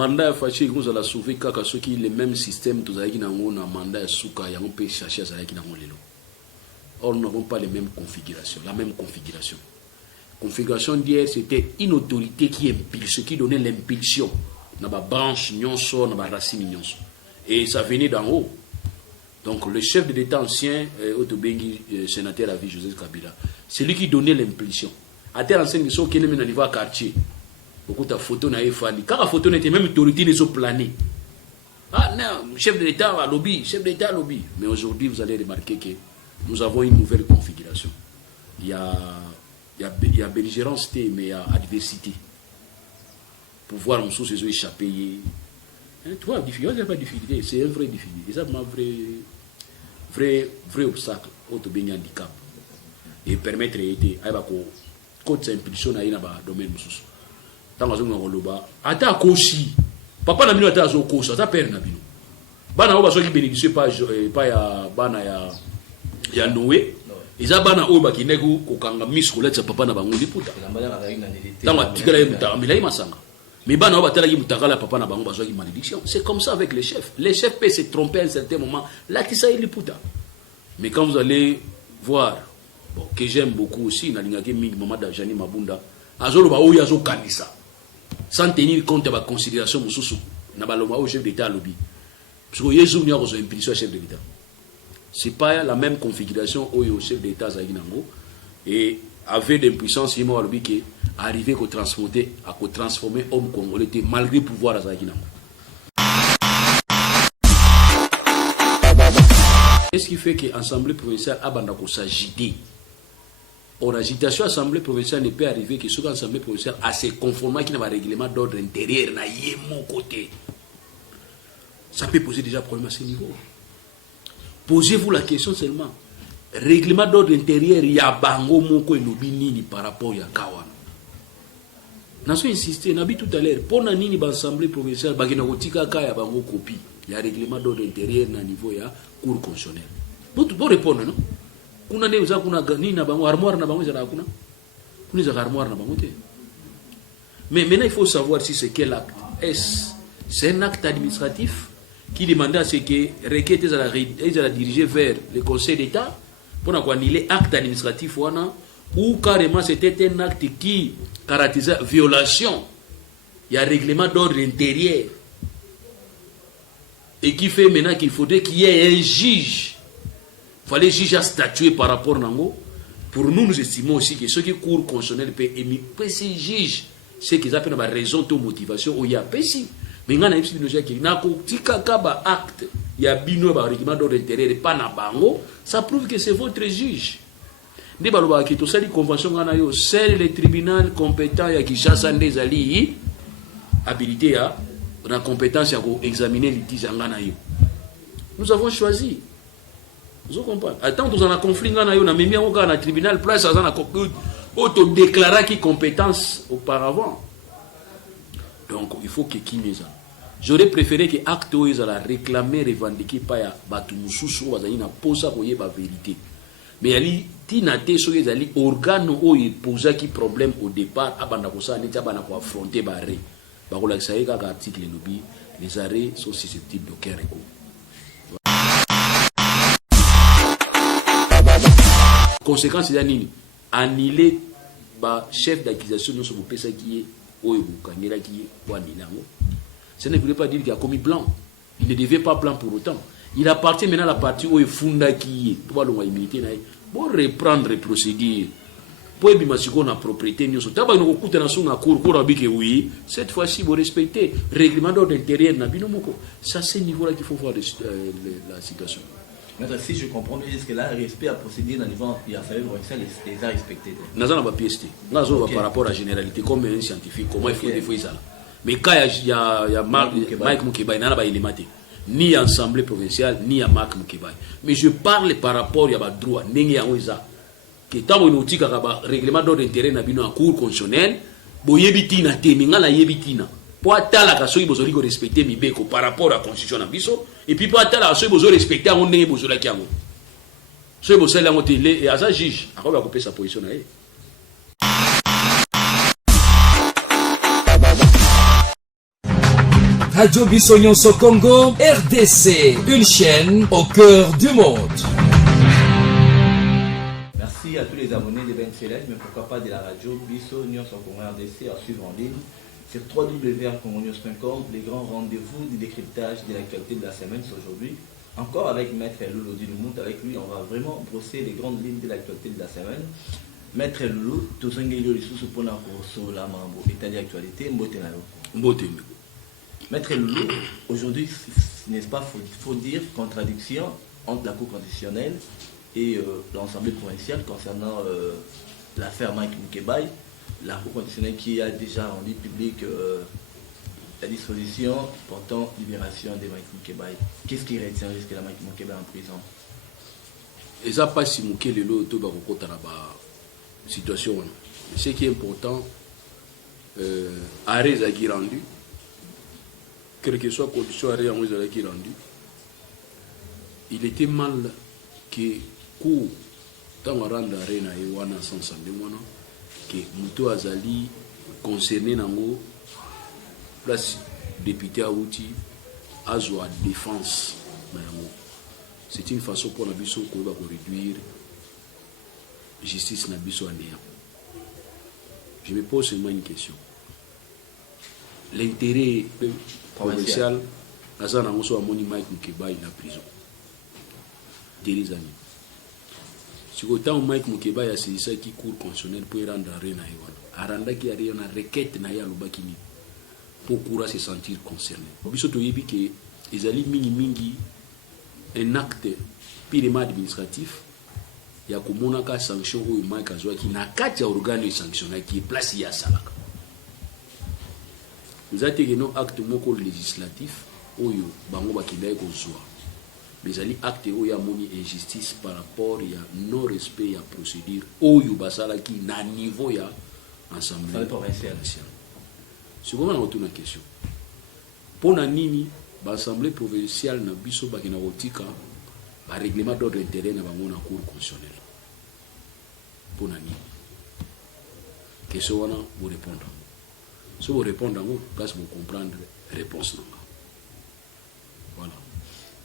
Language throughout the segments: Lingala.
mandat fâché nous allons sauver kaka ceux qui le même système tous avec nango na mandat souka ya on peut chercher ça avec nango lelo. Or nous n'avons pas les mêmes configurations, la même configuration. Configuration d'hier c'était une autorité qui impulse, qui donnait l'impulsion na ba branche nyonso na ba racine nyonso. Et ça venait d'en haut. Donc le chef de l'État ancien, Otobengi, sénateur à vie Joseph Kabila, c'est lui qui donnait l'impulsion. À tel enseigne que qui est au niveau quartier, beaucoup de photos n'a effali. Car la photo n'était même autorité les autres planés. Ah non, chef de l'État à lobby, chef de l'État à lobby. Mais aujourd'hui, vous allez remarquer que nous avons une nouvelle configuration. Il y a belligérance, mais il y a adversité. Pouvoir en sous échapper. Tu vois, il n'y a pas de difficulté, c'est un vrai difficulté. C'est un vrai obstacle au handicap. Et permettre d'aider à côté de l'impulsion dans le domaine. Tant que nous avons le bas, à Koshi, papa n'a pas de Koshi, ça perd Nabino. Bana oba soki bénédicie pas ya bana ya Noé. Ils bana oba ki nego ko kanga miskoleta papa na bango liputa. Tant que tikala muta milai masanga. Mais bana oba tala ki mutakala papa na bango bazoki malédiction. C'est comme ça avec les chefs. Les chefs peuvent se tromper à un certain moment. Là qui ça liputa. Mais quand vous allez voir, bon, que j'aime beaucoup aussi, Nalingake Ming, Maman Dajani Mabunda, Azolo Baoui Azo Kanisa, sans tenir compte de la considération de la chef d'État lobby. Parce que Yézou n'y a pas impulsion chef de l'État. Ce n'est pas la même configuration au chef d'État Zaginango. Et avec l'impuissance, il m'a dit qu'il arrivé à transformer homme congolais malgré le pouvoir à Zaginango. Qu'est-ce qui fait que l'Assemblée provinciale a s'agiter? Or, l'agitation de l'Assemblée provinciale ne peut arriver que ce que l'Assemblée provinciale a se conformer qui n'a pas de règlement d'ordre intérieur, n'a mon côté. Ça peut poser déjà problème à ce niveau. Posez-vous la question seulement. Règlement d'ordre intérieur, il y a bango moko et nini par rapport à Kawan. Nous avons insisté, nous avons tout à l'heure, pour l'Assemblée l'Assemblée provinciale, il y a bango copie. Il y a un règlement d'ordre intérieur à niveau de la Cour constitutionnelle. Vous pouvez répondre, non? Kuna ne uza kuna gani na bango armoire na bango zara kuna. Kuna za armoire na bango te. Mais maintenant il faut savoir si c'est quel acte. Est-ce c'est un acte administratif qui demande à ce que requête la diriger vers le Conseil d'État pour annuler l'acte administratif ou carrément c'était un acte qui caractérise violation. Il y a un règlement d'ordre intérieur. Et qui fait maintenant qu'il faudrait qu'il y ait un juge. Il fallait juge à statuer par rapport à Nango. Pour nous, nous estimons aussi que ceux qui courent constitutionnels peuvent émettre ces juges. C'est qu'ils appellent la raison de motivation. Il y a pessi. Mais il y a un acte. Il y a un règlement d'ordre intérieur et pas na bango. Ça prouve que c'est votre juge. Des baloba qui tout ça, les conventions, c'est le tribunal compétent qui chasse des alliés habilité à la compétence à examiner les litiges. Nous avons choisi. Vous comprenez? Attends, nous avons un conflit, nous avons mis un tribunal, place à un autodéclaré qui compétence auparavant. Donc, il faut que Kimeza. J'aurais préféré que acte la réclamer, revendiquer par Batumusu, na posa koye ba vérité. Mais ali tinate so ezali organe o posa qui problème au départ abanda ko sa neti abana ko affronter barré. Ba ko la saïka ka article lobby, les arrêts sont susceptibles d'aucun recours. Conséquence c'est nini? Annuler ba chef d'accusation non so pesa qui est oyo kangela qui est wanilango. Ça ne voulait pas dire qu'il a commis blanc. Il ne devait pas blanc pour autant. Il appartient maintenant à la partie où il funda qui est. Pour reprendre les procédures. Pour que la propriété nous oui, cette fois-ci, vous respectez le règlement d'ordre intérieur. C'est à ce niveau-là qu'il faut voir la situation. Si je comprends bien, est-ce que là, le respect à procédure dans le niveau il a fallu les a respectés? Nous avons pas pièce. Nous avons par rapport à la généralité, comme un scientifique, comment il faut défouiller ça. Mais quand il y a Mike Moukébaï, il n'y a pas de ni Assemblée provinciale, ni à Mike Moukébaï. Mais je parle par rapport à la droit. Que tant que nous avons un règlement d'ordre intérieur dans la Cour constitutionnelle, boyebitina teminga la yebitina. Pour attendre la soy bozo rigo respecter mi beko par rapport à la constitution na biso et puis pour attendre la soy bozo respecter on ndenge bozo la kiango. Soy bozo la ngote et à ça juge, akoba couper sa position na ye. Radio Bissonyonso Congo, RDC, une chaîne au cœur du monde. Merci à tous les abonnés de Ben Céleste, mais pourquoi pas de la radio Bissonyonso Congo RDC à suivre en ligne sur www.congonews.com, les grands rendez-vous du décryptage de l'actualité de la semaine. C'est aujourd'hui encore avec Maître Loulou Dilumut. Avec lui, on va vraiment brosser les grandes lignes de l'actualité de la semaine. Maître Loulou, tout ce qui est pour la état d'actualité, Maître Loulou, aujourd'hui, n'est-ce pas, faut dire, contradiction entre la Cour constitutionnelle et l'Assemblée provinciale concernant l'affaire Mike Mukebai. La Cour constitutionnelle qui a déjà rendu public la disposition portant libération de Mike Mukebai. Qu'est-ce qui retient jusqu'à Mike Mukebai en prison? Et ça pas si Mukele l'autre va rencontrer la situation. Ce qui est important, arrêt qui rendu, quelle que soit la condition arrêt qui rendu, il était mal que coup tant on rend arrêt na ewana sans samedi mois que Muto Azali concerné nango place député à outil azwa défense nango. C'est une façon pour la biso ko va réduire justice na biso anéa. Je me pose seulement une question. L'intérêt provincial naza nango so amoni Mike Mukebai na prison. Des années. Si autant Mike Mukebai a saisi ça qui court constitutionnel pour rendre arrêt na ewana. Aranda qui a une requête na ya lobakini pour coura se sentir concerné. Biso to yebi que ezali mingi un acte purement administratif ya komona ka sanction oyo Mike azwaki na kati ya organe sanctionné qui est place ya salaka. Vous avez que non acte moko législatif oyo bango bakindai kozwa. Mais ali acte oyo amoni injustice par rapport ya non respect ya procédure oyo basalaki na niveau ya assemblée provinciale. C'est comment on retourne la question. Pour na nini l'assemblée provinciale na biso bakina otika ba règlement d'ordre intérieur na bango na cour constitutionnelle. Pour na nini? Question wana vous répondre. Si vous répondez, place vous comprendre réponse. Voilà.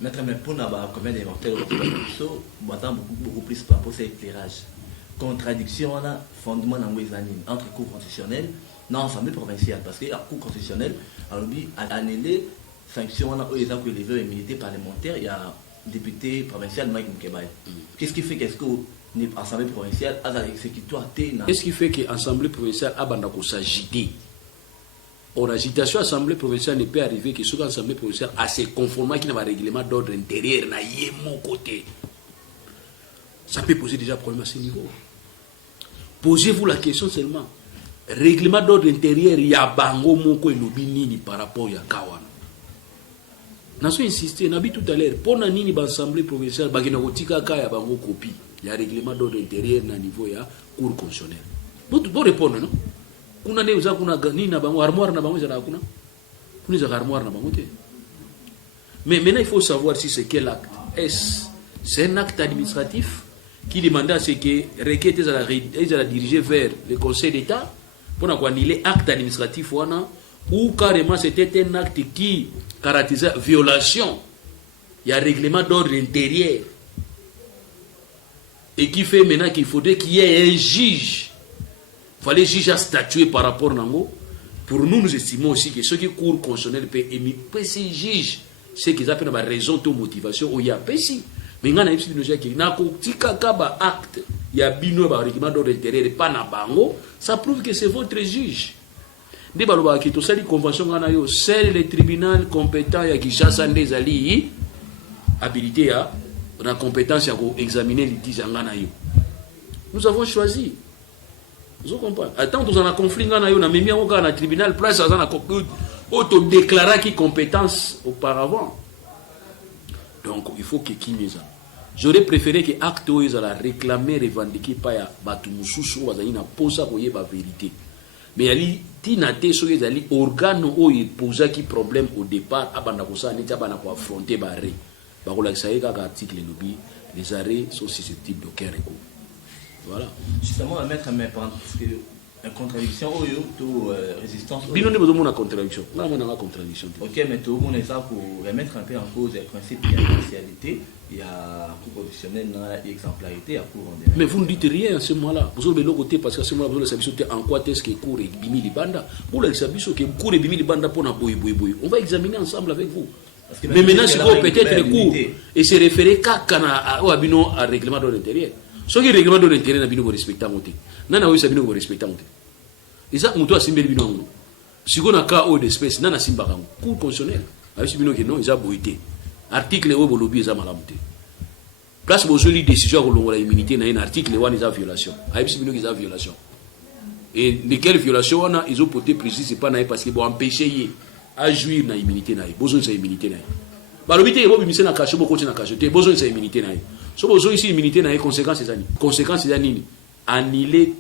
Maître, mais pour nous, combien d'éventuels beaucoup plus par rapport à cet éclairage. Contradiction, fondement entre cours constitutionnels et l'Assemblée provinciale. Parce que la cour constitutionnelle a annulé sanction aux élevés et militaires parlementaires. Il y a un député provincial, Mike Mukebai. Qu'est-ce qui fait que l'Assemblée provinciale a exécuté? Qu'est-ce qui fait que l'Assemblée provinciale a s'agiter? Or, l'agitation de l'Assemblée provinciale ne peut arriver que ce que l'Assemblée provinciale a se conformer qui n'a pas règlement d'ordre intérieur na mon côté. Ça peut poser déjà problème à ce niveau. Posez-vous la question seulement. Règlement d'ordre intérieur, il y a bango moko et nini par rapport à Kawan. Nous avons insisté, nous avons tout à l'heure, pour nini l'Assemblée provinciale, il y a un bango copie. Il y a un règlement d'ordre intérieur na niveau ya cour constitutionnelle. Vous devez répondre, non? Kuna ne uza kuna nini na bango armoire na bango za kuna kuna za armoire na bango te. Mais maintenant il faut savoir si c'est quel acte. Est-ce c'est un acte administratif qui demande à ce que requête la diriger vers le Conseil d'État pour annuler acte administratif ou carrément c'était un acte qui caractérisait violation il y a un règlement d'ordre intérieur et qui fait maintenant qu'il faudrait qu'il y ait un juge. Il fallait juger à statuer par rapport à Nango. Pour nous, nous estimons aussi que ceux qui courent constitutionnels peuvent ces juges, ce qu'ils appellent la raison de motivation, il y a si. Mais il y a un acte, il y a un règlement d'ordre intérieur, pas na bango, ça prouve que c'est votre juge. Des baloba qui tout ça, les conventions, c'est le tribunal compétent à Kinshasa des alliés habilité à la compétence à examiner les litiges. Nous avons choisi. Vous comprenez? Attends, nous avons un conflit, nous avons mis un tribunal, place à un auto-déclaré qui compétence auparavant. Donc, il faut que Kimeza. J'aurais préféré que l'acte soit réclamé, revendiqué par Batumususu, ou na posa pour y la vérité. Mais ali tinate so ezali organe oyo posa qui problème au départ abanda kosa neti abana ko affronter barré. Ba ko la saïga article lobby les arrêts sont susceptibles d'aucun recours. Voilà. Justement, à mettre en main, parce que une contradiction ou tout résistance. Bino ne besoin de contradiction. Là, on a la contradiction. Ok, mais tout le monde est ça pour remettre un peu en cause les principes de l'impartialité, il y a cours conditionnel, il y a exemplarité, à cours en mais vous ne dites rien à ce moment-là. Vous avez l'autre côté parce qu'à ce moment-là, vous avez en quoi est-ce que cours et bimi libanda. Vous avez que cours et bimi libanda pour na boy. On va examiner ensemble avec vous. Mais maintenant, si vous peut-être les cours et se référer qu'à Abino à règlement de l'intérieur. Ce qui est règlement de l'intérieur, n'a pas de respecter mon thé. Nana oui, ça bino respecter mon thé. Et ça, on doit simbel bino. Si on a cas d'espèce, nana simba kam. Cours constitutionnel. Avec ce bino qui non, ils ont boité. Article où vous lobby, ils ont malamuté. Place où vous décision où la immunité n'a un article où ils ont violation. Avec ce bino qu'ils ont violation. Et lesquelles violations on a, ils ont porté précis, c'est pas naïf parce qu'ils vont empêcher à jouir na immunité naïf. Besoin de sa immunité naïf. Bah l'obité est bon, mais c'est na caché, beaucoup de na caché. Besoin de sa immunité naïf. So besoin ici immunité naïf, conséquence c'est ça. Conséquence c'est ça nini. Annuler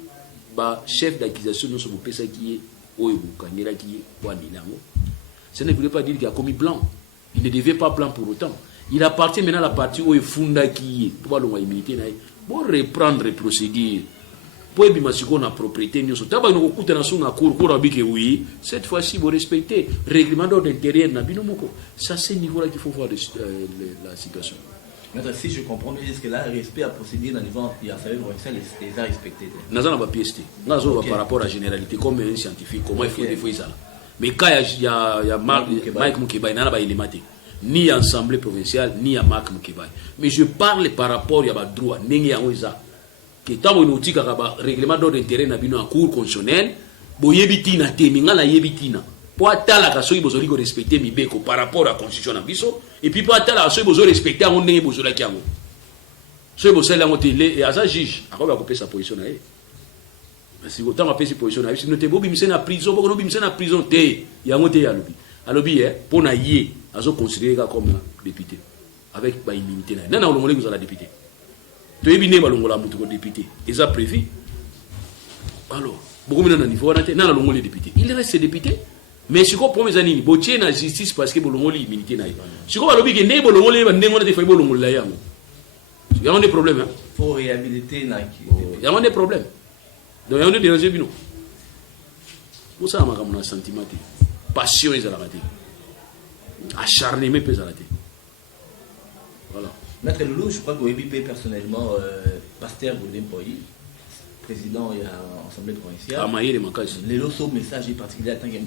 ba chef d'accusation non sur le pesa qui est oyo kanira qui est pour annuler. Ça ne voulait pas dire qu'il a commis blanc. Il ne devait pas blanc pour autant. Il appartient maintenant à la partie où il funda qui est pour la immunité naïf. Pour reprendre les procédures. Pour que la propriété nous sommes oui, cette fois-ci vous respectez le règlement d'ordre intérieur. C'est à ce niveau-là qu'il faut voir la situation. Maintenant, si je comprends bien, est-ce que là, le respect à procédure dans le niveau, il y a fallu les a respectés. Nous avons pas pièce. Nous avons par rapport à la généralité, comme un scientifique, comment il faut défendre ça. Mais quand il y a Mike Moukébaï, il n'y a pas de ni Assemblée provinciale, ni à Mike Moukébaï. Mais je parle par rapport à droit. Que tant que nous avons règlement d'ordre d'intérêt dans la cour constitutionnelle, boyebitina teminga la yebitina. Pour atala ka soyi bozo liko respecter mibeko par rapport à la constitution na biso et puis pour atala soyi bozo respecter on ndenge bozo la kiango. Soyi bozo la ngote le et asa juge akoba couper sa position na ye. Si autant apesi position na ye, si note bobi mise na prison, bobi no mise na prison te yango te ya lobi. Alobi pour na ye azo considérer comme député avec ba immunité na. Nana olongole ko za député. Tu es bien balongola mutu ko député. Ils ont prévu. Alors, beaucoup de niveau on a été dans le député. Il reste député. Mais si vous prenez années, vous tiens la justice parce que vous avez l'immunité. Si vous avez l'immunité, vous avez l'immunité. Il y a des problèmes. Il faut réhabiliter. Il y a des problèmes. Donc il y a des dérangés. Vous savez, il y a un sentiment. Passion est à la raté. Acharnement est à la raté. Voilà. Maître Loulou, je crois que vous personnellement, Pasteur Golden Poyi, président de l'Assemblée provinciale. Les lots message particulier en tant que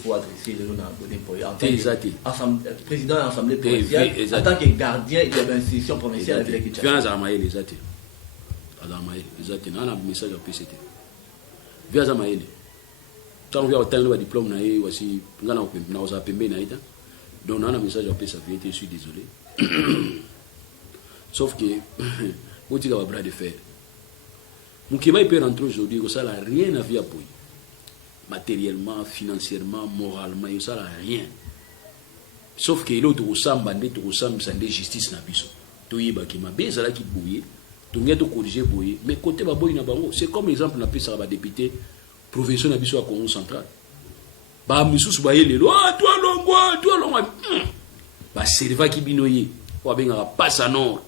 faut adresser le nom de Golden Poyi. En tant que président de l'Assemblée provinciale, en tant que gardien de l'institution provinciale avec les Viens à Maël, exact. Un message à PCT. Viens à Maël. Quand on vient obtenir le diplôme, voici, nous avons un donc on a un message à PCT, je suis désolé. Sauf que, vous dites qu'il bras de fer. Moukébaï peut rentrer aujourd'hui, ça n'a rien à voir pour lui. Matériellement, financièrement, moralement, ça n'a rien. Sauf que l'autre, tout ressemble, c'est de justice. Tout y est, ma bise à la qui bouille, tout y est corrigé bouille, mais côté baboy n'a pas. C'est comme exemple, on a pu savoir député, professeur n'a pas à Congo central. Bah, Moussous, bah, il est là, toi, l'ongwa. Bah, c'est le va qui binoye. Ou bien, passe à nord.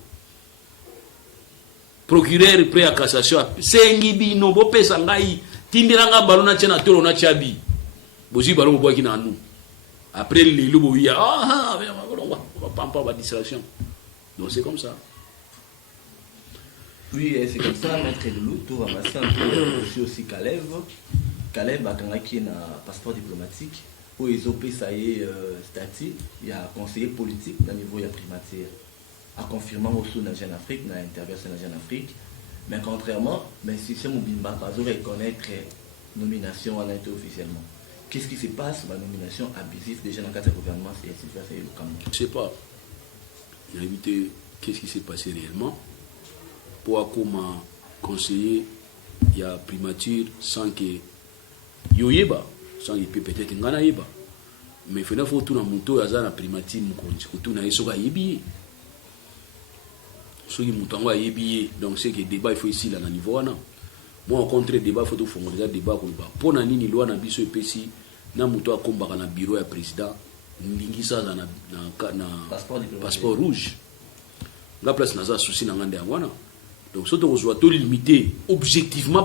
Procureur prêt à cassation sengi bino bo pesa ngai tindiranga balona tena tolo na chabi bozi balon bo ki na nous après les lobo ya pampa ba distraction donc c'est comme ça. Oui, c'est comme ça. Maître Loulou tout ramasser un peu aussi Caleb a qui na passeport diplomatique où ils ont payé ça y statut il y a conseiller politique au niveau il y a primature à confirmer aussi dans la Jeune Afrique, dans l'intervention de la Jeune Afrique. Mais contrairement, si c'est Moubimba, pas reconnaître nomination à l'intérieur officiellement. Qu'est-ce qui se passe dans la nomination abusive déjà dans le cadre de gouvernement et ainsi de suite au Cameroun? Je ne sais pas. Il a évité qu'est-ce qui s'est passé réellement. Pour comment conseiller, il y a primature sans que Yoyeba, sans qu'il peut peut-être qu'il y ait pas. Mais il faut tout dans mon tour, il y a la primature, tout dans les soga yebi. Ceux qui m'ont envoyé billet, donc c'est que le débat il faut ici là dans le niveau là. Moi au contraire débat il faut tout faire déjà débat pour le bas. Pour na nini loi na biso epesi na muto akomba na bureau ya président ndingisa na passeport rouge. La place naza souci na ngande ngwana. Donc, si on doit tout limiter objectivement,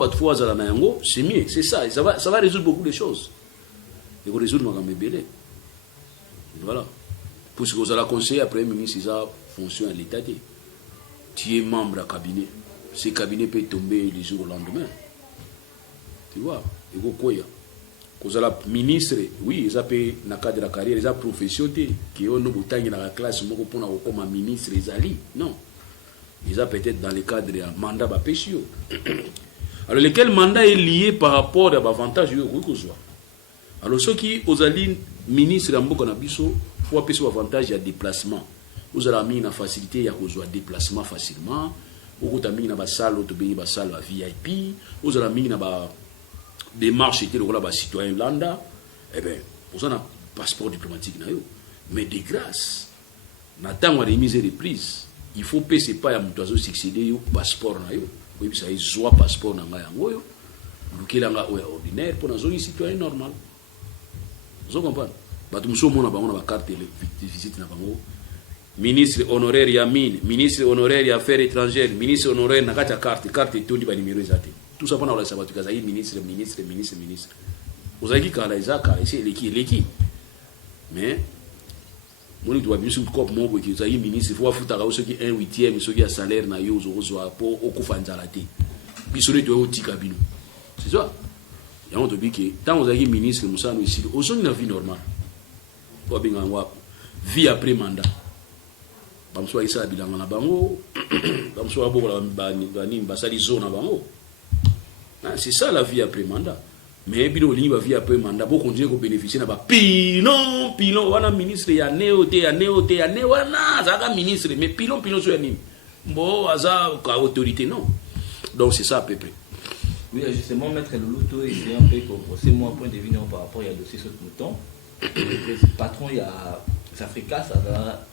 c'est mieux, c'est ça. Et ça va résoudre beaucoup de choses. Et vous résoudre ma bébé. Voilà. Pour ce que vous allez conseiller après ministre, ça fonction à l'État. Tu es membre du cabinet. Ce cabinet peut tomber le jour au lendemain. Tu vois. Et vous quoi? Vous allez ministre, oui, ils appellent dans le cadre de la carrière, ils ont profession qui ont nous dans la classe, pour comme ministre, ils allient. Non. Ils ont peut-être dans le cadre de mandat de pêche. Alors, lequel mandat est lié par rapport à l'avantage que vous avez? Alors, ceux qui ont ministre de Mbokonabiso, il faut appeler avantage à déplacement. Vous avez mis une facilité à déplacement facilement. Vous avez mis une salle VIP. Vous avez mis une démarche qui est citoyen lambda. Eh bien, vous avez un passeport diplomatique. Mais de grâce, dans le temps de remise et reprise, il faut que ce pas à succéder au passeport. Oui, ça est un passeport dans le ordinaire pour un citoyen normal. Vous comprenez? On a carte de visite. Ministre honoraire Yamine, ministre honoraire des Affaires étrangères, ministre honoraire na carte et tout numéro exact. Tout ça pendant la sabbat que ça ministre. Vous avez dit quand les accords c'est l'équipe. Mais on doit bien sûr comme moi que vous avez ministre faut foutre ceux qui 1/8 ceux qui a salaire na yo zo pour okufanzalate. Bisole doit au tikabino. C'est ça. Il y a un truc qui tant vous avez ministre nous ça nous ici au son une vie normale. Pour bien avoir vie après mandat. Bamso isa bilanga na bango, bamso abokola bani basali zona bango. C'est ça la vie après mandat. Mais bino li ba vie après mandat pour continuer ko bénéficier na ba pilon wana ministre ya neote wana zaka ministre mais pilon so ya nini. Bon aza ka autorité non. Donc c'est ça à peu près. Oui, justement, Maître Loulouto, c'est un peu comme c'est mon point de vue par rapport au dossier sur le mouton. Le patron, il y a Africa, ça va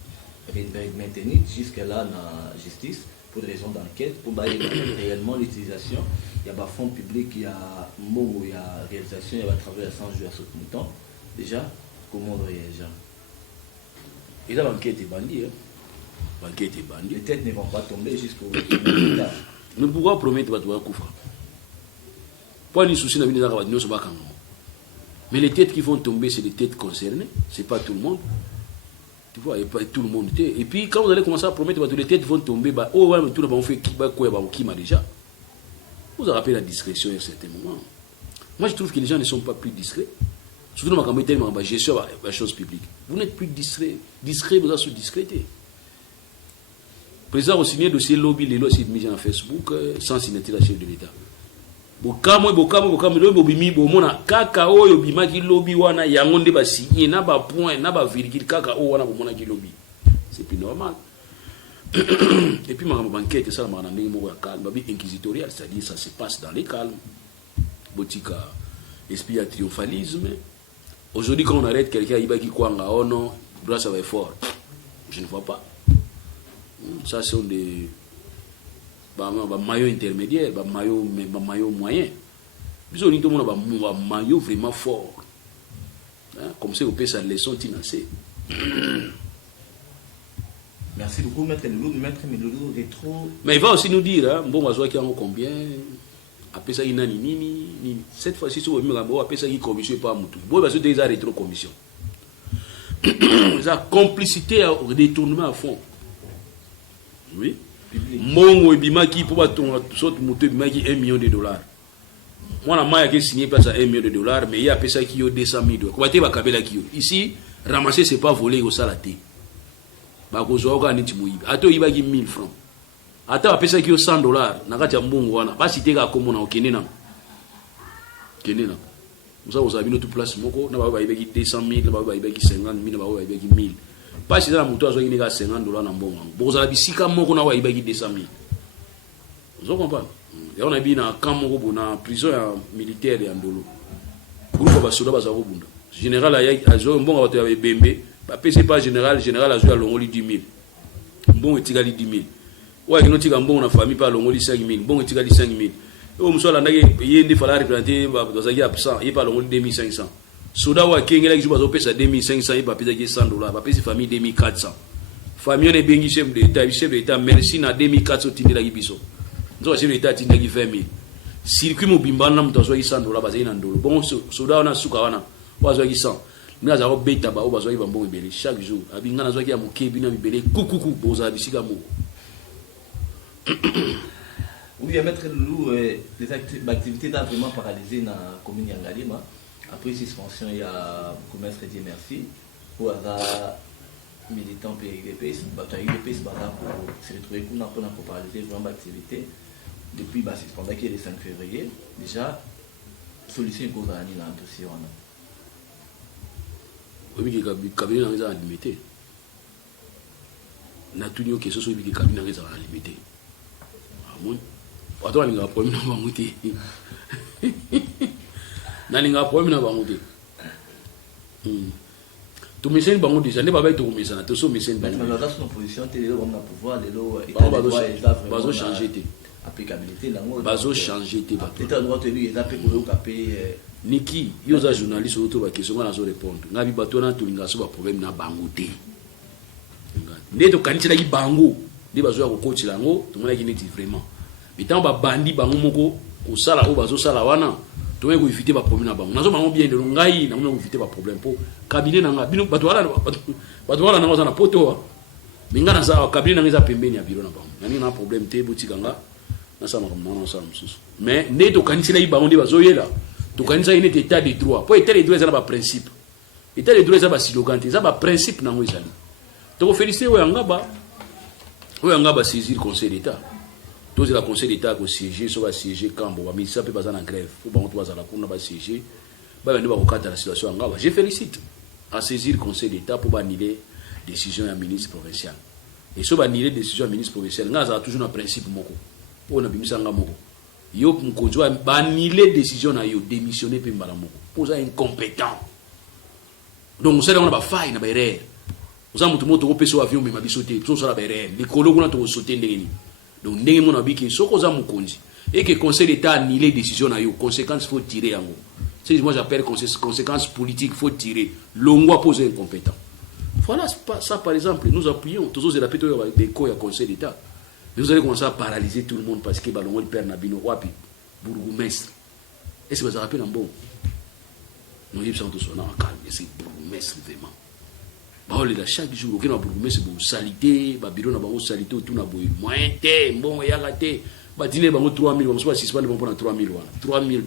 maintenir jusque-là dans la justice pour des raisons d'enquête, pour réellement l'utilisation. Il y a des fonds publics, il y a mots, il y a réalisation, il y a travail à 100 jours à ce mouton. Déjà, comment on réagit? Et là, l'enquête est bandie. L'enquête est bandie. Les têtes ne vont pas tomber jusqu'au. Mais pourquoi promettre que tu vas couvrir? Pas ni souci mais les têtes qui vont tomber, c'est les têtes concernées, c'est pas tout le monde. Tu vois, et pas tout le monde. Et puis quand vous allez commencer à promettre que les têtes vont tomber, tout le monde fait qui m'a déjà. Vous avez rappelé la discrétion à un certain moment. Moi je trouve que les gens ne sont pas plus discrets. Surtout dans ma gestion de la chose publique. Vous n'êtes plus discret. Discret, vous êtes sous discrété. Le président a signé le dossier lobby, les lois sont mises en Facebook sans signature la chef de l'État. Bokamo le bobimi bomona kaka oyo bimaki lobby wana yango nde ba signé na ba point na ba virgule kaka o wana bomona ki lobby. C'est plus normal. Et puis ma banquette ça ma ndenge moko ya calme babi inquisitorial, c'est-à-dire ça se passe dans les calmes. Botika esprit à triomphalisme. Aujourd'hui quand on arrête quelqu'un ibaki kwanga oh non, bras ça va être fort. Je ne vois pas. Ça sont des maillot intermédiaire, maillot moyen. Bisous, nous avons un maillot vraiment fort. Comme ça, vous pouvez sa leçon financée. Merci beaucoup, Maître Meloulou, rétro. Mais il va aussi nous dire, bon, on va voir combien. Après ça, il y a nini. Cette fois-ci, si vous voulez, après ça, il y a une commission pas à moutou. Bon, il va se dire la rétro-commission. La complicité au détournement à fond. Oui. Mongo ebimaki pour batonga sorte moto ebimaki $1 million. Moi na maya qui signé place à $1 million mais il y a pesa qui yo 200 000 $. Ko bate bakabela ki yo. Ici ramasser c'est pas voler au salaté. Ba ko zo ka niti muyibi. Ato ibaki 1000 francs. Ata ba pesa ki yo $100 na kati ya mbongo wana. Ba siteka komona okenena. Kenena. Musa ozabino tout place moko na ba ibaki 200 000 na ba ibaki 50 000 na ba ibaki 1000. Pas si dans moto azoki neka $50 na mbongo. Bozala bisika moko na wa ibaki 200 000. Vous comprenez? Et on a bien un camp moko na prison militaire ya Ndolo. Groupe ba soda baza kobunda. Général azo mbongo bato ya bembe, ba pese pas général azo ya longoli 10 000. Mbongo etikali 10 000. Wa kino tika mbongo na famille pa longoli 5 000, mbongo etikali 5 000. O msola ndake yende fala représenter ba bazaki absent, il pa longoli 2500. Soda wa kengela kizu bazo pesa 2500 ba pesa ki $100, ba pesa famille 2400. Famille on est bengi chef de l'État merci na 2400 tindela ki biso. nzo chef d'état tindaki 20 000 circuit mobimba na muto azwaki 100 dollars bazali na ndolo bon soda wana suka wana bazwaki 100 mina za beta ba bazwaki bambongo ebele chaque jour abinga nazwaki ya mokebi na bibele kukuku boza bisika moko. Oui, à mettre les activités d'art vraiment paralysées dans la commune Yangalima. Après suspension, il y a commerce Dieu merci. Pour avoir militant PDPS, bataille PDPS, pour se retrouver pour paralyser vraiment l'activité. Depuis la suspension qui est le 5 février, déjà, solution pour l'année dans le dossier. Oui, le cabinet n'a rien à limiter. N'a tout dit que ce soit le cabinet n'a rien à limiter. Attends, il y a un problème dans la montée. Il y a un problème dans la montée. Tu me sens bon déjà, ne pas être au médecin, tu sommes médecin. Mais dans la position, tu es là pour pouvoir, les lois, bazo changer tes applicabilité là. Bazo changer tes bateaux. Tu as droit de lui, ils pour le caper. Niki, yoza journaliste autour de la question, on a répondre. Ngabi bateau na tulinga so ba problème na bangote. Neto kanitela ki bango, de bazo ya ko coach lango, to mona ki neti vraiment. Mitan ba bandi bango moko ko sala o bazo sala wana. To ko éviter ba problème na bango. Nazo bango bien de ngai na mona éviter ba problème po cabinet na nga bino bato wala na ngozana poto. Minga na za cabinet na ngeza pembeni ya biro na bango. Nani na problème te botika nga na sama comme non ça mususu. Mais neto kanitela ki bango de bazo yela. To kanisa ine état de droit. Po état de droit ça ba principe. État de droit ça ba slogan, ça ba principe na ngoi zali. To féliciter oyangaba saisir conseil d'état. Tous la conseil d'état ko siéger so ba siéger kambo ba misa pe bazana grève. Pour ba to bazala kuna ba siéger. Ba ba ba kokata la situation ngaba. Je félicite à saisir conseil d'état pour ba annuler décision ya ministre provincial. Et so ba annuler décision ya ministre provincial, ngaza toujours un principe moko. Po na bimisa ngamo. Yo mkonjwa ba annuler décision na yo démissionner pe mbala moko. Poza incompétent. Donc ça on a ba faille na ba erreur. Oza mutu moto ko peso avion mema bisote, so sala ba erreur. Likolo kuna to sauter ndengeni. Donc ndenge mona biki soko za mukonzi. Et que conseil d'état annuler décision na yo, conséquences faut tirer yango. C'est moi j'appelle conséquences politiques faut tirer. Longwa pose incompétent. Voilà ça par exemple, nous appuyons tous les rapports des co ya conseil d'état. Vous allez commencer à paralyser tout le monde parce que balongo le père Nabino wapi bourgmestre. Est-ce que vous avez rappelé un bon? Non, il y a besoin de son nom calme, c'est bourgmestre vraiment. Bah on est là chaque jour, aucun bourgmestre bon salité, bah bureau na bango salité tout na boy. Mointe, bon ya gâté. Bah dîner bango 3000, on soit 6 bon pour 3000 $3000.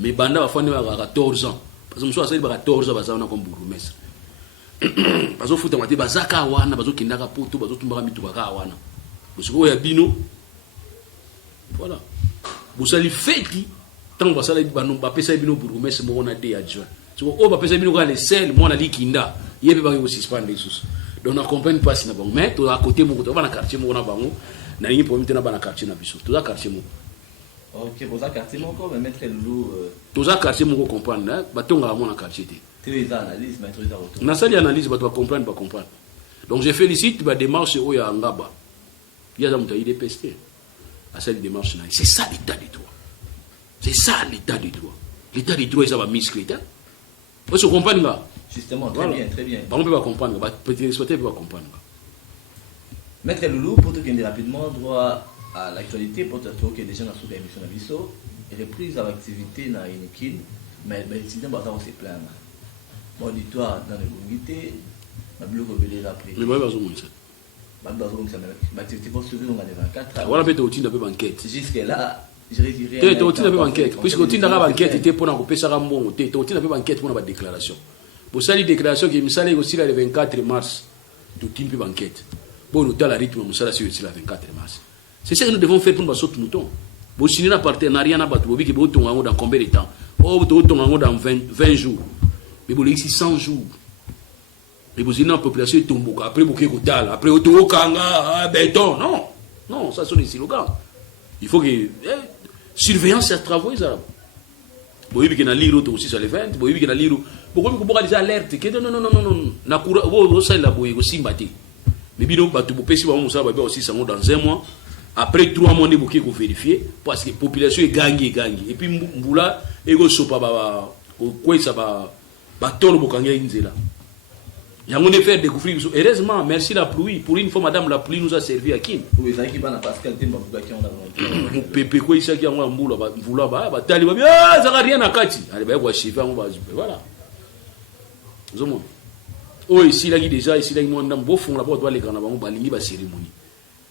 Mais banda va faire 14 ans. Parce que soit ça il va 14 ans bah ça on a comme bourgmestre. Bazo futa mate bazaka wana bazo kindaka poto bazo tumbaka mitu baka wana bosiko ya bino voilà bosali feti tant basala bano ba pesa bino bourgmestre mo na de adjoint siko o ba pesa bino ka le sel mo na likinda yebe ba ko suspendre sus donc on accompagne pas na bango mais to à côté mo to ba na quartier mo na bango na ngi problème na ba na quartier na biso to za quartier mo OK pour ça quartier mo ko mettre le loup to za quartier mo ko comprendre ba tonga mo na quartier te. Les analyses, mais les retours. Dans cette analyse, tu vas comprendre, pas comprendre. Donc je félicite la démarche où il y a Ngaba. Il y a des pestés à cette démarche. C'est ça l'état du droit. C'est ça l'état du droit. L'état du droit, ça va muscler. Vous comprenez là? Justement, très bien, très bien. On peut pas comprendre. Peut-être pas comprendre. Maître Loulou, pour te gagner rapidement, droit à l'actualité, pour te trouver que des gens dans sous l'émission Nabiso, reprise à l'activité dans Inikin, mais le incident va se plaindre. Auditoire dans le Bungité, ma bloc obéli après. Mais moi, je vais vous l'activité pour suivre dans les 24 heures. Voilà, peut-être au de banquette. Jusque-là, je dirais. Tu es au de banquette. Puisque au de la banquette, était pour nous payer un bon. Tu es au de banquette pour la déclaration. Pour ça, la déclaration qui me sale aussi le 24 mars, tout type de banquette. Bon, nous avons le rythme, nous sommes sur le 24 mars. C'est ça que nous devons faire pour nous sauter mouton. Vous signez un partenariat dans combien de temps? Oh, dans 20 jours. Mais vous ici 100 jours. Mais vous avez une population tombe. Après, vous avez un après, vous avez un béton. Non. Non, ça sont des slogans. Il faut que. Surveillance et travaux. Vous avez un livre aussi sur les 20. Vous avez un livre. Vous avez des alertes. Non. Vous avez un livre aussi. Mais vous avez aussi dans un mois. Après 3 mois, vous avez vérifier. Parce que la population est gagnée. Et puis, vous avez un quoi ça va. Batolo bokanga inzela Il y a un faire découvrir. Heureusement, merci la pluie. Pour une fois, madame, la pluie nous a servi à qui? Oui, ça qui va na Pascal Timbabuka qui on a. Pépé quoi ici qui a un boulot, bah tali bah bien, ça n'a rien à kati. Allez bah quoi chiffre, on va voilà. Zomo. Oh ici là qui déjà ici là ils m'ont dans beau fond la porte doit les grands on va lingi ba cérémonie.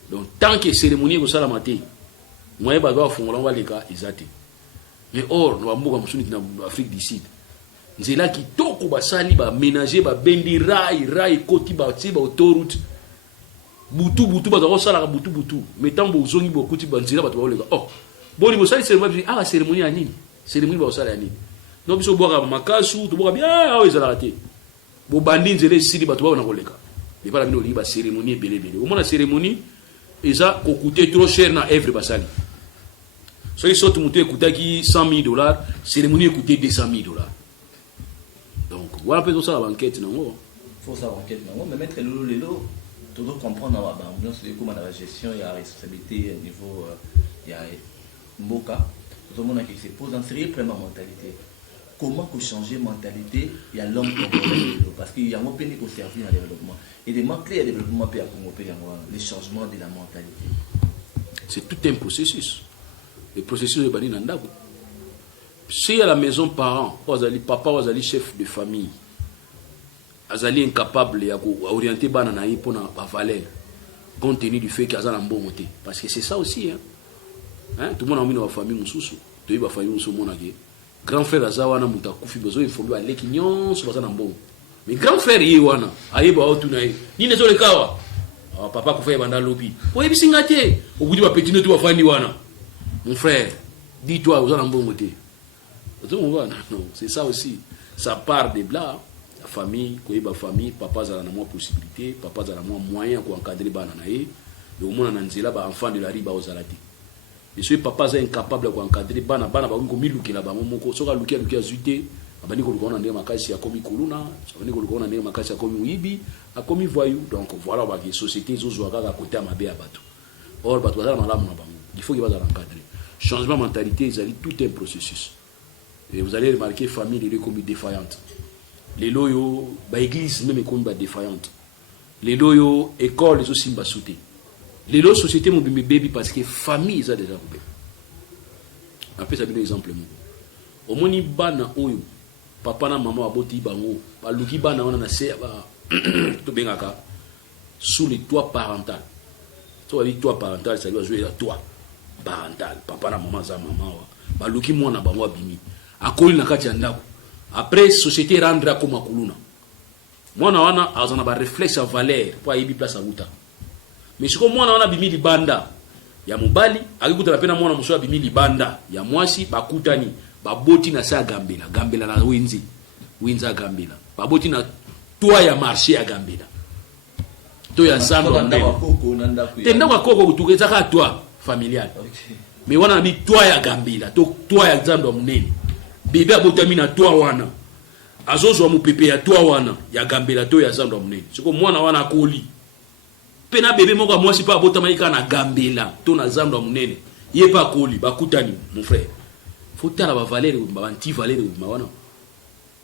Donc tant que cérémonie ko sala maté, moi ba doit fond là on va les gars isate. Mais or no ambuka musuni na Afrique du Sud. Nzela kitoko basali ba ménager ba bendi rai koti ba tiba autoroute butu ba ko sala butu mais tant bo zongi bo koti ba nzela ba to ba oh boni bo sali cérémonie ah cérémonie ya nini cérémonie ba sala ya nini no biso boka makasu to boka bien ah oui zala raté bo bandi nzela sili ba to ba na koleka mais pas la bino ba cérémonie belé au moins la cérémonie eza ko coûter trop cher na œuvre basali so ils sortent monter coûter qui $100,000 cérémonie coûter $200,000. Donc, voilà un peu ça la banquette, non? Il faut ça banquette, non? Mais mettre le lelo, tu dois comprendre dans comment la gestion, il y a responsabilité au niveau, il y a Mboka, tout le monde qui se pose en sérieux pour ma mentalité. Comment changer la mentalité? Il y a l'homme parce qu'il y a un peu de servir dans le développement. Et des manques clés à développement, les changements de la mentalité. C'est tout un processus. Le processus de Bani Nandago. Si à la maison parents, papa ou chef de famille, azali incapable d'orienter bana na pour na valeur, compte tenu du fait qu'il y a un bon côté. Parce que c'est ça aussi. Hein? Tout le monde a mis dans la famille mususu. Tu as famille mususu monaki. Grand frère azawana muta kufi besoin il faut lui aller qui nyon sur ça bon. Mais grand frère yewana, ayeba otu na ni nezo le kawa. Papa kufa banda lobi. Oyebi singate, au bout du petit no tu va fandi wana. Mon frère, dis-toi aux bon côté. Non, c'est ça aussi. Ça part de là, la famille, la famille, papa a moins possibilité, papa a moins moyen pour encadrer bananae, et au moins on a enfant de la riba aux alati. Et si papa est incapable d'encadrer bana ba ngomi luki la ba momoko soka luki azuté, abani ko lukona ndé makasi ya komi kuluna, abani ko lukona ndé makasi ya komi uibi, a komi voyou. Donc voilà ba que société zozo ka côté mabe ya bato. Or bato bazala malamu na bango. Il faut qu'il va encadrer. Changement de mentalité, c'est tout un processus. Et vous allez remarquer famille les comme défaillante. Les loyaux, l'église même est comme défaillante. Les loyaux, école les aussi basouté. Les loyaux société mon baby parce que famille ça déjà coupé. Après ça bien exemple au moins ni bana oyo papa na maman aboti bango ba luki bana on na se ba to bengaka sous les toits parental. Toi les toits parental ça doit jouer à toi parental papa na maman za maman ba luki mwana bango abimi. Akoli na kati ya ndako après société rendra comme akuluna mwana wana azana ba réflexe à valeur pour aibi place à buta mais siko mwana wana bimi libanda ya mobali akikuta na pena mwana muso bimi libanda ya mwasi bakutani baboti na sa gambela na winza gambela baboti na toa ya marché ya gambela to ya zando tenda kwa koko kutukeza ka toa familial mais wana bi toa ya gambela to toa ya zando munene bébé abotami na toi wana azozwa mupepe ya toi wana ya gambela to ya zando munene siko mwana wana akoli pena bébé moko mwasi pa abotama ika na gambela to na zando munene ye pa akoli bakutani mon frère faut tala ba valeur ba anti valeur ma wana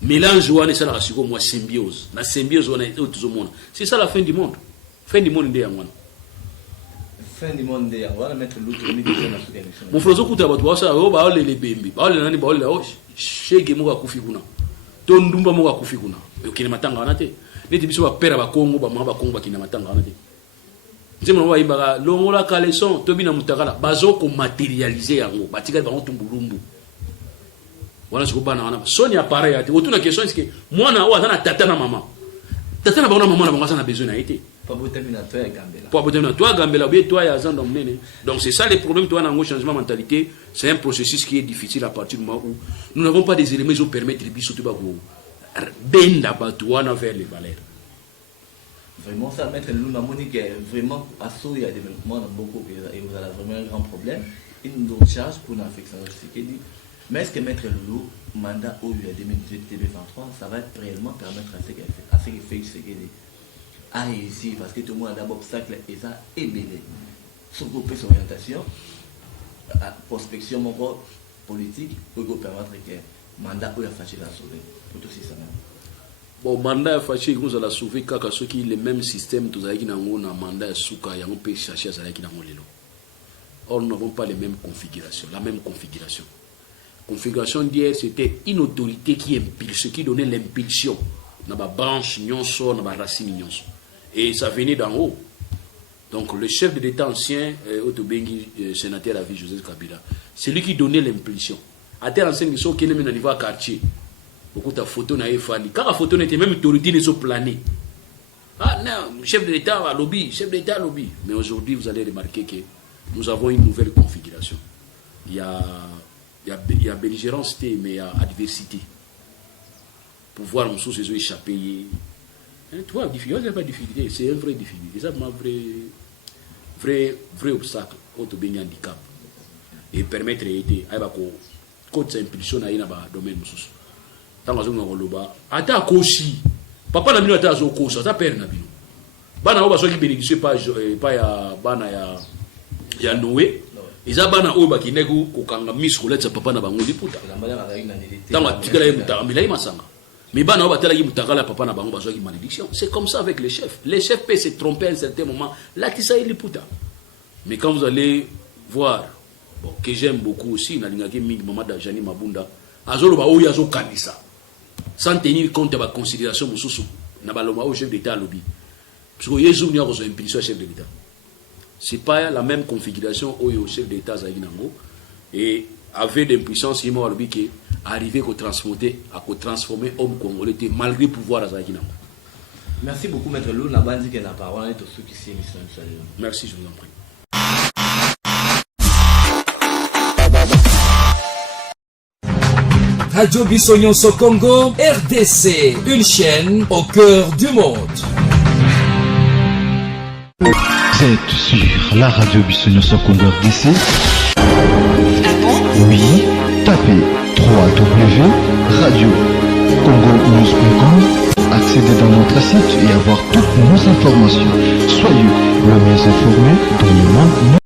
mélange wana ça la siko moi symbiose na symbiose wana tuzomona c'est ça la fin du monde nde ya wana fin du monde nde ya wana mettre l'autre limite na suka mon frère zokuta batu wasa ba ole le bembe ba ole nani ba ole oh shege moka kufi kuna to ndumba moka kufi kuna okine matanga wana te neti biso ba pera ba Kongo ba mama ba Kongo bakina matanga wana te nzema wa ibaka longola kaleson to bina mutakala bazo ko matérialiser yango batika ba tumbulumbu wana siko bana wana soni appareil ate otuna question est que mwana wa tana tata na mama na mama na bangasa na besoin na été pas botami na toi gambela pas botami na toi gambela bien toi ya zando mnene. Donc c'est ça le problème toi na changement de mentalité, c'est un processus qui est difficile à partir du moment où nous n'avons pas des éléments qui permettent biso to ba ko benda batuana vers les valeurs. Vraiment ça mettre le na monique vraiment asso il y a développement dans beaucoup et vous avez vraiment un grand problème. Il nous charge pour l'infection qui dit mais est-ce que mettre le loup mandat au 2018-2023 ça va réellement permettre à ce qu'il fait ce qu'il dit à réussir parce que tout le monde a d'abord obstacle et ça est belé surtout son orientation prospection mon politique pour permettre que mandat ou facile à sauver pour tout ça bon mandat fâché nous allons sauver kaka ceux qui le même système tous avec nango na mandat suka ya on peut chercher à avec nango lelo. Or nous n'avons pas les mêmes configurations, la même configuration. Configuration d'hier c'était une autorité qui impulse, qui donnait l'impulsion dans la branche nyonso, dans la racine nyonso. Et ça venait d'en haut. Donc le chef de l'État ancien, Otobengi, sénateur à vie Joseph Kabila, c'est lui qui donnait l'impulsion. À terre ancienne, ils sont qui est même au niveau quartier. Beaucoup de photos n'a effani. Quand la photo n'était même autorité ne sont planées. Ah non, chef de l'État à lobby, chef de l'État à lobby. Mais aujourd'hui, vous allez remarquer que nous avons une nouvelle configuration. Il y a belligérance, mais il y a adversité. Pouvoir en sous ces eaux échapper. Hein, tu vois, difficulté, c'est pas difficulté, c'est un vrai difficulté. C'est un vrai obstacle contre le handicap. Et permettre d'aider. Quand c'est impulsion dans le domaine sous. Tant que nous ata koshi papa na bino ata zo kosa ata père na bino bana oba soki bénéficier pas ya bana ya Noé eza bana oyo bakineku kokanga miss koleta papa na bango liputa tant atikala yimutaka milai masanga mais bana oba tala yimutakala papa na bango bazoki malédiction. C'est comme ça avec les chefs peuvent se tromper à un certain moment là qui ça liputa. Mais quand vous allez voir bon que j'aime beaucoup aussi na lingaki mingi mama da Jani Mabunda azoloba oyo azo kanisa sans tenir compte de la considération de au chef d'État lobby. Parce que Jésus n'y a pas impulsion chef de l'État. Ce n'est pas la même configuration au chef d'État et avec des puissances, il m'a lobby qui arrivé à transformer homme congolais malgré le pouvoir à Zaginango. Merci beaucoup, Maître Lou. La bande qui est la parole et tous ceux qui s'y merci, je vous en prie. Radio Bissonyonso Congo, RDC, une chaîne au cœur du monde. Vous êtes sur la radio Bissonyonso Congo RDC. Oui, tapez www.radiocongonews.com, accédez dans notre site et avoir toutes nos informations. Soyez le mieux informés dans le monde.